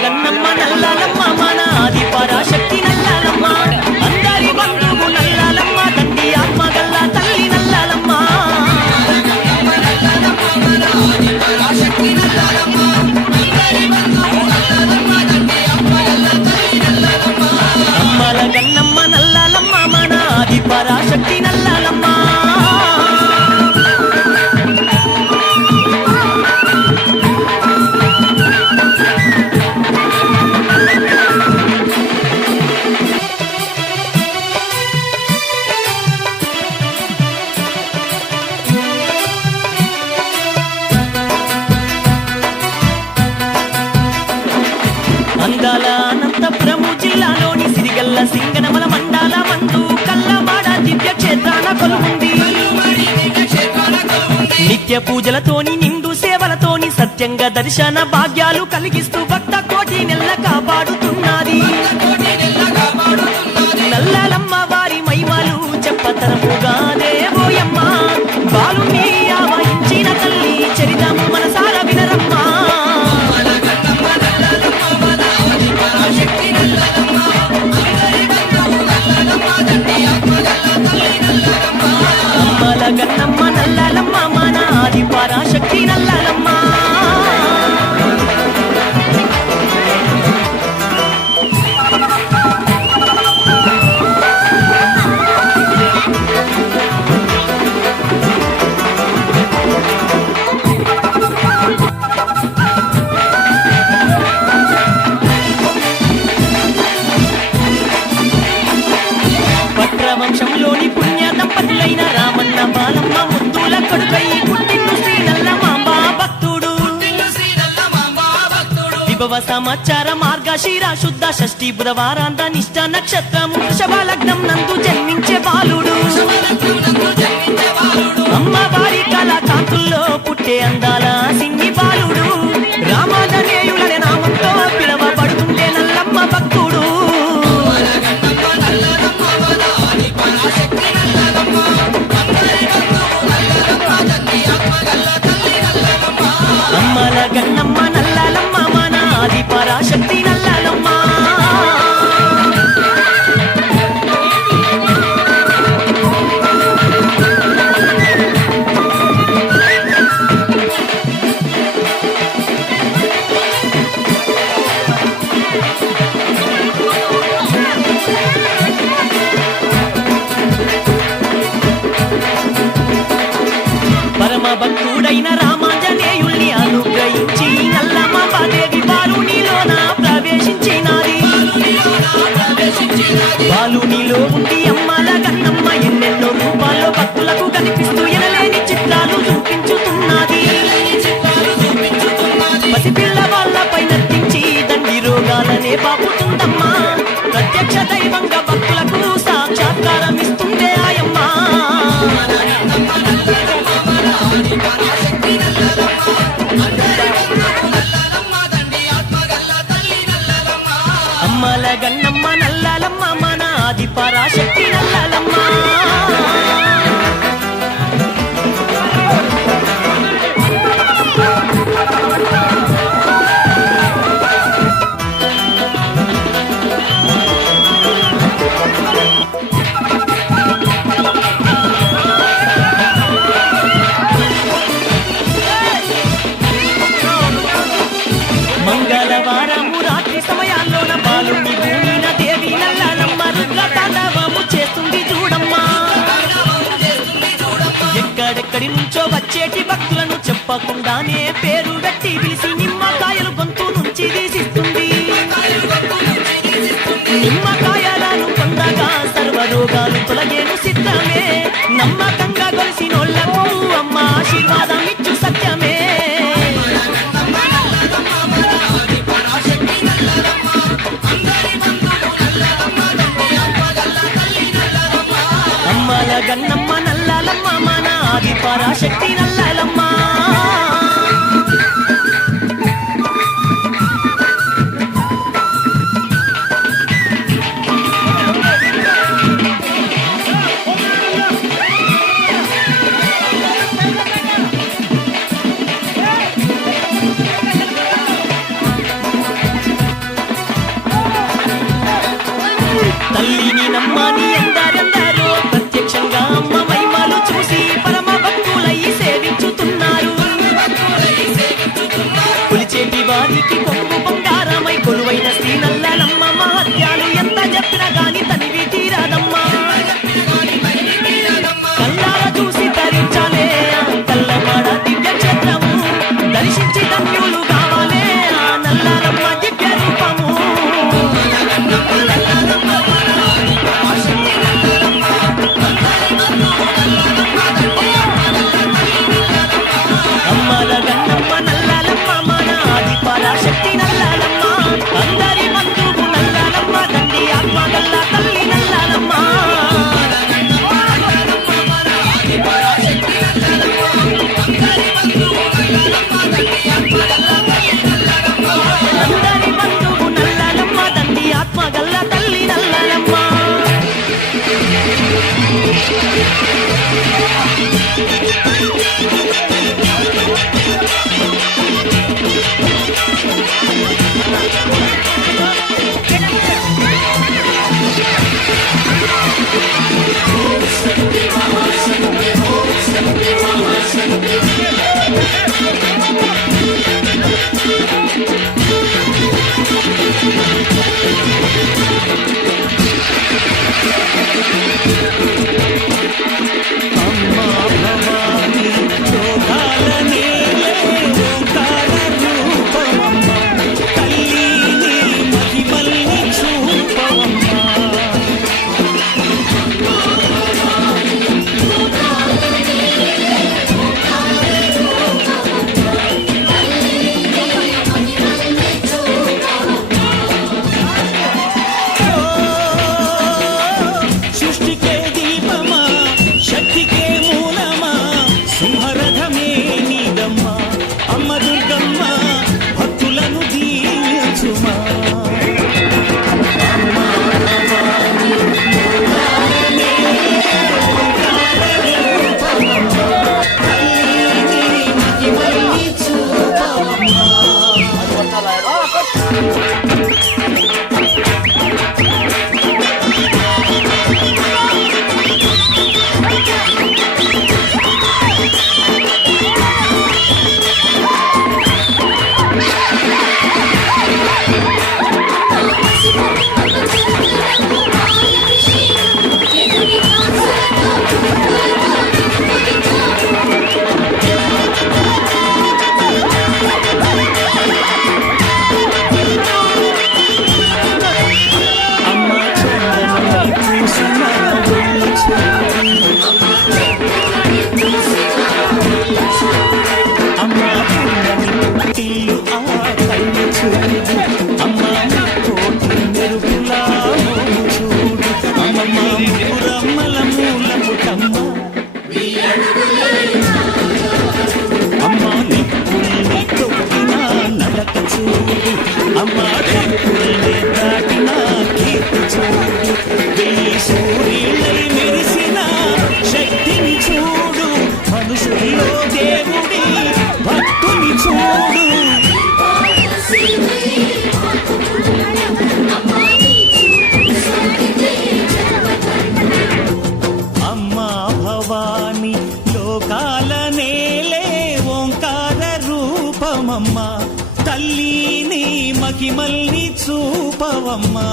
గన్నమ్మ నల్లాలమ్మ మన ఆది పరాశక్తి నల్లాలమ్మ అందరి బంధువు నల్లాలమ్మ తండ్రి ఆత్మగల్ల తల్లి నల్లాలమ్మ అమ్మల గన్నమ్మ నల్లాలమ్మ మన ఆది పరాశక్తి నల్లాలమ్మ అందాల అనంతపురము జిల్లాలోని సిరిగల్ల సింగనమల మండల మందు కల్లవాడ దివ్య క్షేత్రాన కొలువుంది నిత్య పూజలతోని నిండు సేవలతోని సత్యంగా దర్శన భాగ్యాలు కలిగిస్తూ భక్త కోటి నెల్ల కాపాడుతున్నది నల్లాలమ్మ వారి మహిమలు చెప్పతరముగా దేవోయమ్మ బాలుని ఆవహించిన తల్లి చరితము మనసార వినరమ్మ అమ్మల గన్నమ్మ నల్లాలమ్మ మన ఆది పరాశక్తి నల్లాలమ్మ వంశంలోని పుణ్య దంపతులైన రామన్న బాలమ్మ ముద్దుల కొడుకై పుట్టిండు శ్రీ నల్లమాంబ భక్తుడు విభవ సమాచార మార్గశిర శుద్ధ షష్ఠి బుధవారాంత నిష్ఠ నక్షత్రము వృషభ లగ్నం నందు జన్మించే బాలుడు అమ్మవారి కళాకాంతుల్లో పుట్టే అందాల సిన్ని బాలుడు రామాంజనేయులనే నామంతో పిలవబడుతుండే నల్లమ్మ భక్తుడు అమ్మల గన్నమ్మ నల్లాలమ్మ మన ఆది పరాశక్తి నల్లాలమ్మ పరమ భక్తుడైన రామాంజనేయుల్ని అనుగ్రహించి నల్లమాంబాదేవి బాలునిలోన ప్రవేశించినాది బాలునిలో ఉండి అమ్మల గన్నమ్మ ఎన్నెన్నో రూపాల్లో భక్తులకు కనిపిస్తూ ఎనలేని చిత్రాలు చూపించుతున్నది పసిపిల్ల వాళ్ళపై నర్తించి దండి రోగాలనే పాపుతుందమ్మా ప్రత్యక్ష దైవంగా భక్తులకు సాక్షాత్కారం ఇస్తుందే ఆయమ్మ అమ్మల గన్నమ్మ నల్లాలమ్మ మన ఆది పరాశక్తి నల్లాలమ్మ మంగళవారము రాత్రి సమయాల్లోన బాలుని భూమిన దేవి నల్లాలమ్మ రుద్ర తాండవము చేస్తుంది చూడమ్మా ఎక్కడెక్కడి నుంచో వచ్చేటి భక్తులను చెప్పకుండానే పేరు పెట్టి పిలిచి నిమ్మకాయలు గొంతు నుంచి తీసిస్తుంది నిమ్మకాయలను పొందగా సర్వరోగాలు తొలగేను సిద్ధమే నమ్మకంగా కొలిసినోళ్లకు అమ్మ ఆశీర్వాదం ఇచ్చు సత్యమే అమ్మల గన్నమ్మ నల్లాలమ్మ మన పరాశక్తి నల్లాలమ్మ. తల్లిని నమ్మని ఎందరెందరో ప్రత్యక్షంగా అమ్మ మహిమలు చూసి పరమ భక్తులయ్యి సేవించుతున్నారు. కొలిచేటి వారికి కొంగు బంగారమై కొలువైన శ్రీ నల్లాలమ్మ మహత్యాలు ఎంత చెప్పినా గాని తనివి తీరదమ్మా. కల్లార చూసి తరించాలే ఆ కల్లమాడ దివ్య క్షేత్రము, దర్శించి ధన్యులు కావాలే ఆ నల్లాలమ్మ దివ్య రూపము. అమ్మల గన్నమ్మ నల్లాలమ్మ మన ఆది పరాశక్తి నల్లాలమ్మ, అందరి బంధువు నల్లాలమ్మ, తండ్రి ఆత్మగల్ల తల్లి నల్లాలమ్మ. అందరి బంధువు నల్లాలమ్మ, తండ్రి ఆత్మగల్ల తల్లి నల్లాలమ్మ. సృష్టికే దీపమా, శక్తికే మూలమా, సింహరథమే నీదమ్మా. అమ్మ దుర్గమ్మ భక్తులను దీవించుమా. తల్లిని మహిమల్ని చూపవమ్మా.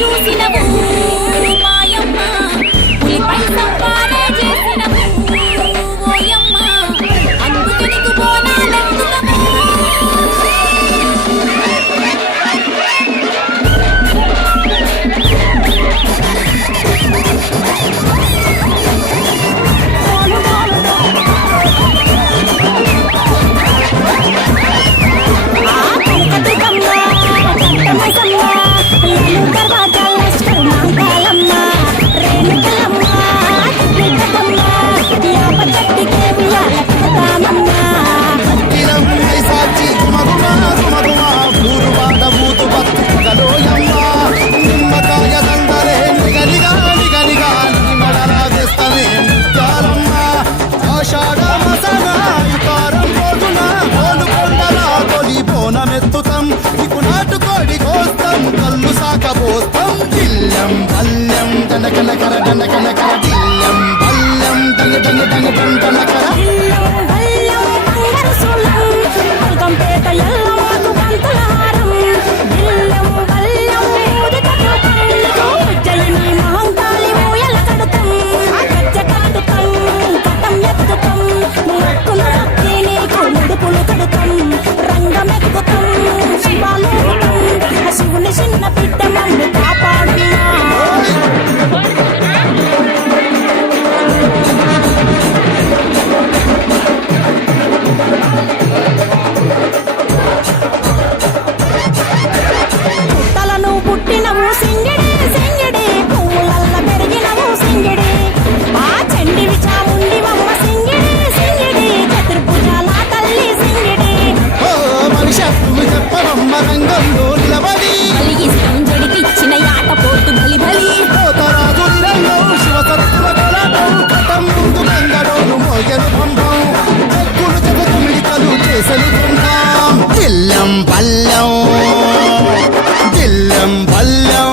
చూసినవు మాయమ్మ పులిపై సంపారే చేసినవు ఓయమ్మ అందుకు నీకు బోనాలెత్తుతాము డండకనకర డండకనకర దిల్లం బల్లం డంగ డంగ డంగ డండనకర శివుని చిన్న బిడ్డ మమ్మల్ని కాపాడమ్మా పుట్టలను పుట్టినవు సింగిడి సింగిడి పువ్వులల్ల పెరిగినవు సింగిడి ఆ చండివి చాముండివమ్మ సింగిడి సింగిడి చతుర్భుజాల తల్లి సింగిడి ఓ మనిషి చెప్పవమ్మ రంగంలో నిలబడి కలిగిస్తాం జడికిచ్చిన యాట పోతు బలి బలి పోతరాజు నిరంగం శివసత్తుల కోలాటం కథం ముందు గంగడోను మోయను పంపం చెక్కులు జగతుమిడికలు చేసలు పొందాం దిల్లం బల్లం దిల్లం బల్లం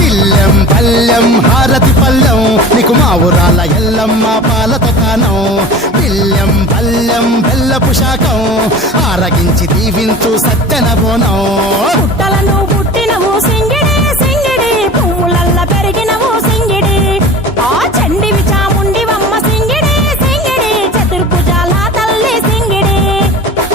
దిల్లం బల్లం హారతి పల్లం నీకు మా ఊరాల ఎల్లమ్మ పాలతో కానం దిల్లం బల్లం బెల్లపు శాఖం ఆరగించి దీవించు సత్యన బోనం పుట్టలను పుట్టినవు సింగిడి సింగిడి పువ్వులల్ల పెరిగినవు సింగిడి ఆ చండివి చాముండివమ్మ సింగిడి సింగిడి చతుర్భుజాల తల్లి సింగిడి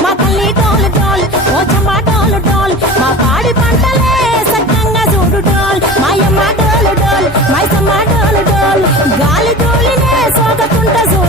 మా తల్లి డోలు డోల్ ఓ చమ్మ డోలు డోల్ మా పాడి పంటలే సక్కంగా చూడు డోల్ మాయమ్మ డోలు డోల్ మైసమ్మ డోలు డోల్ గాలి డోలినే సోగకుంట చూడు